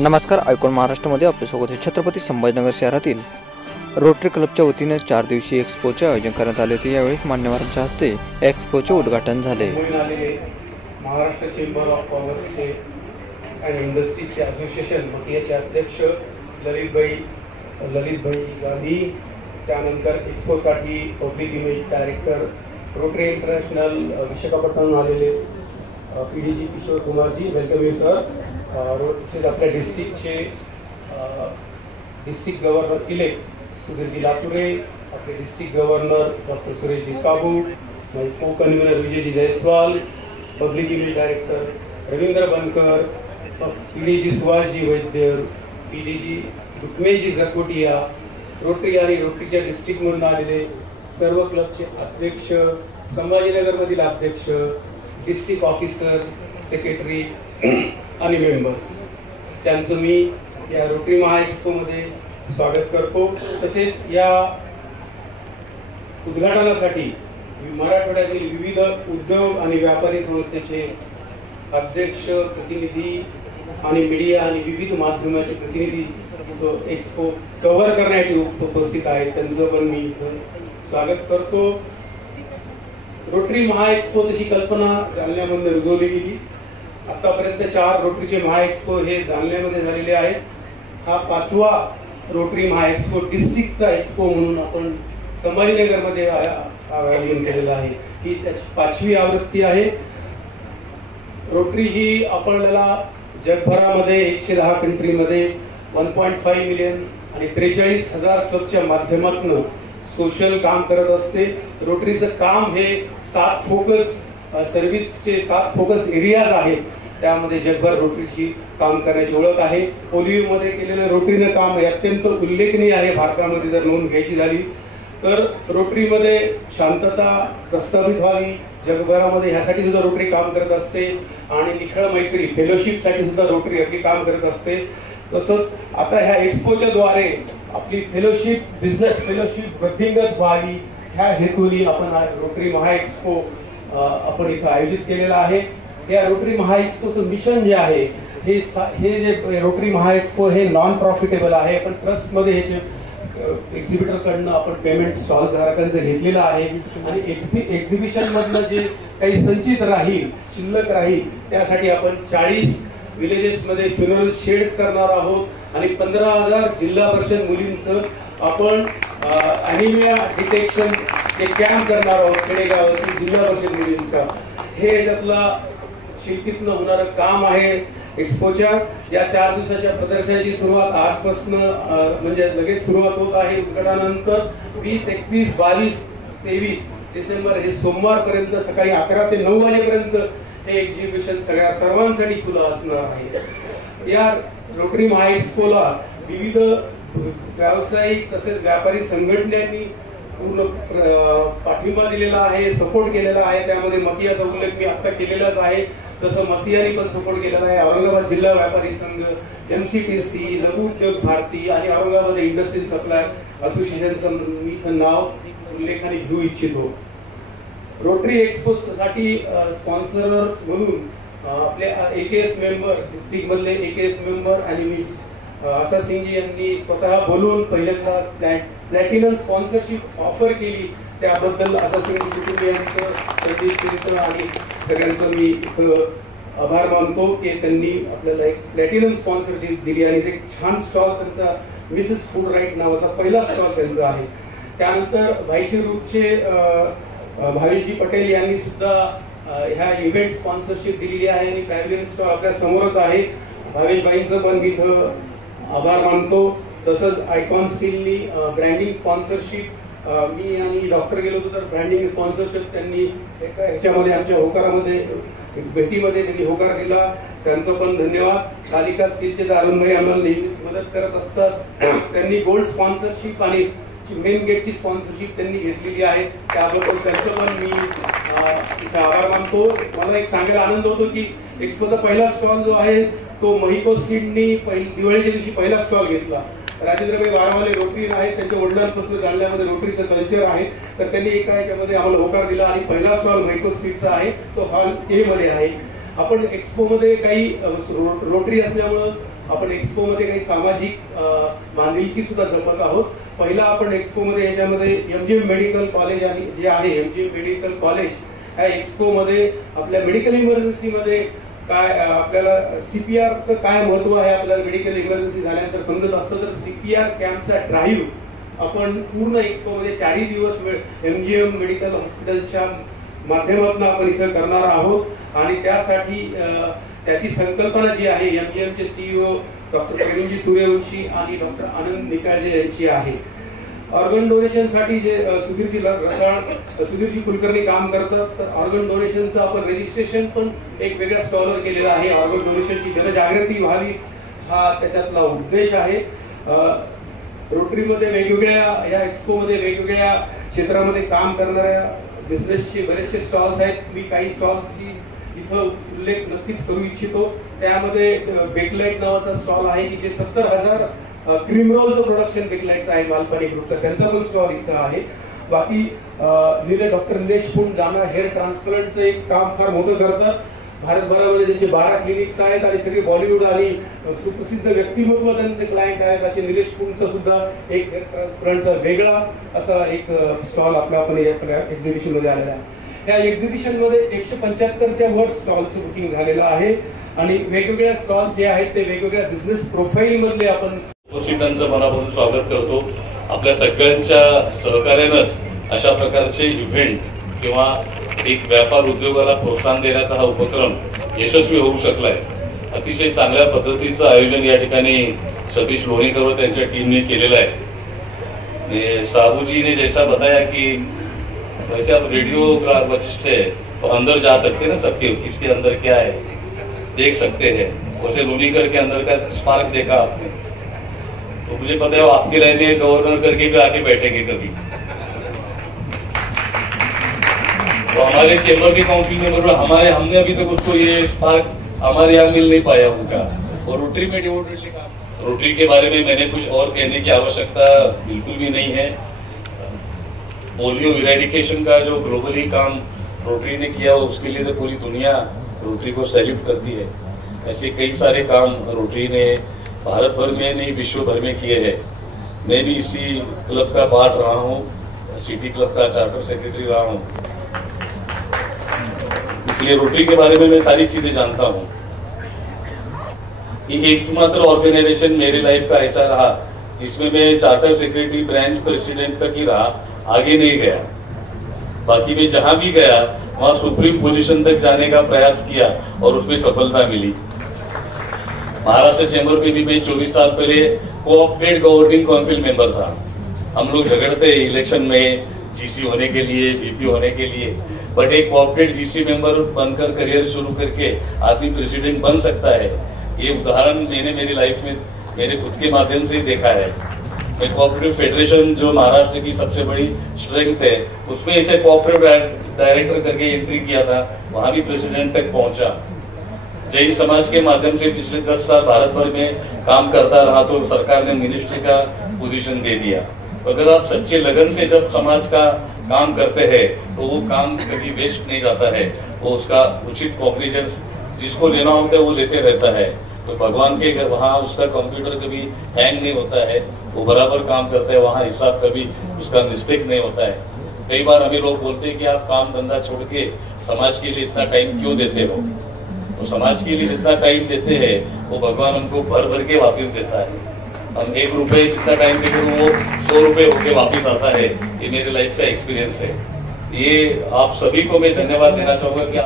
नमस्कार, आयकॉन महाराष्ट्रामध्ये आपले स्वागत आहे। छत्रपती संभाजीनगर शहरातील रोटरी क्लबच्या वतीने 4 दिवसीय एक्स्पोचे आयोजन करण्यात आले होते। यावेळी मान्यवरांच्या हस्ते एक्स्पोचे उद्घाटन झाले। महाराष्ट्र चेंबर ऑफ कॉमर्सचे अँड इंडस्ट्रीजचे असोसिएशन मतियाचे अध्यक्ष ललितभाई गांधी, त्यानंतर एक्स्पोसाठी public image director Rotary International Visakhapatnam आलेले PDG Kishor Kumarji, welcome you sir. आपल्या डिस्ट्रिक्टचे district governor elect Sudhirji Lature, आपले district governor doctor Sureshji Sabu, co convener Vijayji Jaiswal, public image director Ravindra Bankar, PDG Subhashji Vaidya, PDG Rukmeshji Jakotia, Rotary आणि रोटरीच्या डिस्ट्रिक्टमधून आलेले सर्व क्लबचे अध्यक्ष, संभाजीनगरमधील अध्यक्ष, डिस्ट्रिक्ट ऑफिसर, सेक्रेटरी आणि मेंबर्स, त्यांचं मी या रोटरी महा एक्स्पोमध्ये स्वागत करतो। तसेच या उद्घाटनासाठी मराठवाड्यातील विविध उद्योग आणि व्यापारी संस्थेचे अध्यक्ष, प्रतिनिधी आणि मीडिया आणि विविध माध्यमाचे प्रतिनिधी एक्स्पो कव्हर करण्यासाठी उपस्थित आहेत, त्यांचं पण मी स्वागत करतो। रोटरी महा एक्स्पो तशी कल्पना जालन्यामध्ये रुजवली गेली। आतापर्यंत 4 रोटरीचे महा एक्स्पो हे जालन्यामध्ये झालेले आहेत। हा 5वा रोटरी महा एक्स्पो डिस्ट्रिक्टचा एक्स्पो म्हणून आपण संभाजीनगरमध्ये आयोजन केलेला आहे। ही त्याची 5वी आवृत्ती आहे। रोटरी ही आपल्याला जगभरामध्ये 110 कंट्रीमध्ये 1.5 मिलियन आणि 43,000 क्लबच्या माध्यमातून सोशल काम करत असते। रोटरीचं काम हे 7 फोकस सर्व्हिसचे 7 फोकस एरियाज आहेत, त्यामध्ये जगभर रोटरीची काम करण्याची ओळख आहे। पोलिओमध्ये केलेलं रोटरीनं काम अत्यंत उल्लेखनीय आहे। भारतामध्ये जर नोंद घ्यायची झाली तर रोटरीमध्ये शांतता प्रस्थापित व्हावी, जगभरामध्ये ह्यासाठी सुद्धा रोटरी काम करत असते आणि निखळ मैत्री फेलोशिप साठी सुद्धा रोटरी आपली काम करत असते। तसंच आता ह्या एक्स्पोच्या द्वारे आपली फेलोशिप, बिझनेस फेलोशिप वृद्धिंगत व्हावी, ह्या हेतूने आपण रोटरी महा एक्स्पो आपण इथं आयोजित केलेला आहे। या रोटरी महा एक्स्पोचं मिशन जे आहे हे जे रोटरी महा एक्स्पो हे नॉन प्रॉफिटेबल आहे। आपण ट्रस्ट मध्ये ह्याचे एक्झिबिटर कडनं आपण पेमेंट स्टॉल धारकांचं घेतलेलं आहे आणि एक्झिबिशन मधलं जे काही संचित राहील, शिल्लक राहील, त्यासाठी आपण 40 विलेजेस मध्ये फ्युनरल शेड्स करणार आहोत आणि 15,000 जिल्हा परिषद मुलींचं आपण अॅनिमिया डिटेक्शन हे कॅम्प करणार आहोत खेडेगावातील जिल्हा परिषद मुलींचा। हे याच्यातला शिल्पीतनं होणारं काम आहे। एक्स्पोच्या या 4 दिवसाच्या प्रदर्शनाची सुरुवात आजपासून म्हणजे लगेच सुरुवात होत आहे। उद्घाटनानंतर 20, 21, 22, 23 डिसेंबर हे सोमवारपर्यंत सकाळी 11 ते 9 वाजेपर्यंत हे एक्झिबिशन सर्वांसाठी खुलं असणार आहे। या रोटरी महा एक्स्पोला विविध व्यावसायिक तसेच व्यापारी संघटनांनी पूर्ण पाठिंबा दिलेला आहे, सपोर्ट केलेला आहे। त्यामध्ये मतियाचा उल्लेख मी आता केलेलाच आहे, तसं मसियानी पण सपोर्ट केलेला आहे। औरंगाबाद जिल्हा व्यापारी संघ, MCTC, लघु उद्योग भारती आणि औरंगाबाद इंडस्ट्रियल सप्लाय असोसिएशनचं मी नाव उल्लेखाने घेऊ इच्छितो। रोटरी एक्स्पो साठी स्पॉन्सर्स म्हणून आपले AKS मेंबर, डिस्ट्रिक्ट मधले AKS मेंबर आणि मी आशा सिंगजी यांनी स्वतः बोलून पहिल्यांदा प्लॅटिनम स्पॉन्सरशिप ऑफर केली, त्याबद्दल आशा सिंग कुटुंबियांचं, प्रदीप आणि सगळ्यांचं मी आभार मानतो की त्यांनी आपल्याला एक प्लॅटिनम स्पॉन्सरशिप दिली आणि एक छान स्टॉल त्यांचा मिसेस फूड राईट नावाचा पहिला स्टॉल त्यांचा आहे। त्यानंतर भाईशी ग्रुपचे भावेशजी पटेल यांनी सुद्धा ह्या इव्हेंट स्पॉन्सरशिप दिलेली आहे आणि पॅव्हिलियन स्टॉल आपल्या समोरच आहे। भावेश भाईंचं पण मी आभार मानतो। तसंच आयकॉन स्टीलनी ब्रँडिंग स्पॉन्सरशिप, मी आणि डॉक्टर गेलो होतो तर ब्रँडिंग स्पॉन्सरशिप त्यांनी ह्याच्यामध्ये आमच्या होकारामध्ये भेटीमध्ये त्यांनी होकार दिला, त्यांचं पण धन्यवाद। सारिका स्टीलचे अरुणभाई आम्हाला नेहमीच मदत करत असतात, त्यांनी गोल्ड स्पॉन्सरशिप आणि मेन गेटची स्पॉन्सरशिप त्यांनी घेतलेली आहे, त्याबद्दल त्यांचं पण मी आभार मानतो। मला एक सांगायला आनंद होतो की एक्स्पोचा पहिला स्टॉल जो आहे तो महिको सीडनी दिवाळीच्या दिवशी पहिला स्टॉल घेतला। राजेंद्रभाई वाळवाले रोटरी आहेत, त्यांच्या वडिलांपासून जालन्यामध्ये रोटरीचं कल्चर आहे, तर त्यांनी एका याच्यामध्ये आम्हाला होकार दिला आणि पहिला स्टॉल महिको सीडचा आहे, तो हॉल A मध्ये आहे। आपण एक्सपोमध्ये काही रोटरी असल्यामुळं आपण एक्सपोमध्ये काही सामाजिक बांधिलकी सुद्धा जपत आहोत. पहिला आपण एक्सपोमध्ये याच्यामध्ये MGM मेडिकल कॉलेज आणि जे आहे MGM मेडिकल कॉलेज ह्या एक्सपोमध्ये आपल्या मेडिकल इमर्जन्सीमध्ये काय आपल्याला CPRचं काय महत्व आहे आपल्याला मेडिकल इमर्जन्सी झाल्यानंतर समजत असतं तर CPR कॅम्पचा ड्राईव्ह आपण पूर्ण एक्सपोमध्ये 4 दिवस MGM मेडिकल हॉस्पिटलच्या माध्यमातून आपण इथं करणार आहोत आणि त्यासाठी त्याची संकल्पना जी आहे MGMचे CEO डॉक्टर प्रवीणजी सूर्यवंशी आणि डॉक्टर आनंद निकाळजे यांची आहे. ऑर्गन डोनेशन साठी जे सुधीरजी रसाळ सुधीरजी कुलकर्णी काम करतात तर ऑर्गन डोनेशनचं आपण रजिस्ट्रेशन पण एक वेगळ्या स्टॉलवर केलेलं आहे. ऑर्गन डोनेशनची जनजागृती व्हावी हा त्याच्यातला उद्देश आहे. रोटरीमध्ये वेगवेगळ्या या एक्सपोमध्ये वेगवेगळ्या क्षेत्रामध्ये काम करणाऱ्या बिझनेसचे बरेचसे स्टॉल्स आहेत. मी काही स्टॉल्सची इथं उल्लेख नक्कीच करू इच्छितो. त्यामध्ये बेकलाइट नावाचा स्टॉल आहे की जे 70,000 क्रीम रोलचं प्रोडक्शन बेकलाइटचं आहे मालपाणी ग्रुपचं, त्यांचा पण स्टॉल इथं आहे. बाकी डॉक्टर निलेश पुंड जाना हेअर ट्रान्सप्लांटचं एक काम फार मोठं करतात. भारतभरामध्ये त्यांचे 12 क्लिनिक्स आहेत आणि सगळे बॉलिवूड आणि सुप्रसिद्ध व्यक्तिमत्व त्यांचे क्लायंट आहेत. असे निलेश पुंडचं सुद्धा एक हेअर ट्रान्सप्लांटचा वेगळा असा एक स्टॉल आपल्या एक्झिबिशन मध्ये आलेला आहे. या एक्झिबिशन मध्ये 175च्या वर स्टॉलचं बुकिंग झालेलं आहे आणि वेगवेगळ्या स्टॉल्स जे आहेत ते वेगवेगळ्या बिझनेस प्रोफाईल मधले आपण उपस्थितांचं मनापासून स्वागत करतो. आपल्या सगळ्यांच्या सहकार्यानंच अशा प्रकारचे इव्हेंट किंवा एक व्यापार उद्योगाला प्रोत्साहन देण्याचा हा उपक्रम यशस्वी होऊ शकलाय. अतिशय चांगल्या पद्धतीचं आयोजन या ठिकाणी सतीश लोणीकर व त्यांच्या टीमने केलेलं आहे. साहू जी ने जैसा बताया कि वैसे आप रेडियोलॉजिस्ट है तो अंदर जा सकते हैं ना, सबके किसके अंदर क्या है देख सकते हैं. वैसे लोणीकर के अंदर का स्पार्क देखा आपने तो मुझे पता है वो आपके रहने गवर्नर करके भी आके बैठेंगे कभी. तो हमारे चेंबर के काउंसिल मेंबर हमने अभी तक उसको ये स्पार्क हमारे यहाँ मिल नहीं पाया उनका. और रोटरी में डिवोटेडली काम. रोटरी के बारे में मैंने कुछ और कहने की आवश्यकता बिल्कुल भी नहीं है. पोलियो इरेडिकेशन का जो ग्लोबली काम रोटरी ने किया उसके लिए तो पूरी दुनिया रोटरी को सैल्यूट करती है. ऐसे कई सारे काम रोटरी ने भारत भर में नहीं विश्व भर में किए हैं. मैं भी इसी क्लब का पार्ट रहा हूँ, सिटी क्लब का चार्टर सेक्रेटरी रहा हूँ, इसलिए रोटरी के बारे में मैं सारी चीजें जानता हूँ. ये एकमात्र ऑर्गेनाइजेशन मेरे लाइफ का ऐसा रहा जिसमें मैं चार्टर सेक्रेटरी ब्रांच प्रेसिडेंट तक ही रहा, आगे नहीं गया. बाकी मैं जहां भी गया वहां सुप्रीम पोजीशन तक जाने का प्रयास किया और उसमें सफलता मिली. महाराष्ट्र चैम्बर में भी मैं 24 साल पहले कोऑपरेट गवर्निंग काउंसिल मेंबर था. हम लोग झगड़ते इलेक्शन में जीसी होने के लिए, वीपी होने के लिए, बट एक कोऑपरेट जीसी मेंबर बनकर करियर शुरू करके आदमी प्रेसिडेंट बन सकता है. ये उदाहरण मैंने मेरी लाइफ में मेरे खुद के माध्यम से देखा है. मैं कोऑपरेटिव फेडरेशन जो महाराष्ट्र की सबसे बड़ी स्ट्रेंथ है उसमें इसे कोऑपरेटिव डायरेक्टर करके एंट्री किया था, वहां भी प्रेसिडेंट तक पहुंचा. जैन समाज के माध्यम से पिछले 10 साल भारत भर में काम करता रहा तो सरकार ने मिनिस्ट्री का पोजीशन दे दिया. अगर आप सच्चे लगन से जब समाज का काम करते हैं तो वो काम कभी वेस्ट नहीं जाता है, वो उसका उचित कॉग्निजेंस जिसको लेना होता है वो लेते रहता है. तो भगवान के घर वहाँ उसका कंप्यूटर कभी हैंग नहीं होता है, वो बराबर काम करता है. वहाँ हिसाब कभी उसका मिस्टेक नहीं होता है. कई बार हमें लोग बोलते हैं कि आप काम धंधा छोड़ के समाज के लिए इतना टाइम क्यों देते हो. तो समाज के लिए जितना टाइम देते हैं वो भगवान हमको भर भर के वापस देता है. हम 1 रुपए जितना टाइम देते वो 100 रुपए होके वापस आता है. ये मेरे लाइफ का एक्सपीरियंस है. ये आप सभी को मैं धन्यवाद देना चाहूंगा कि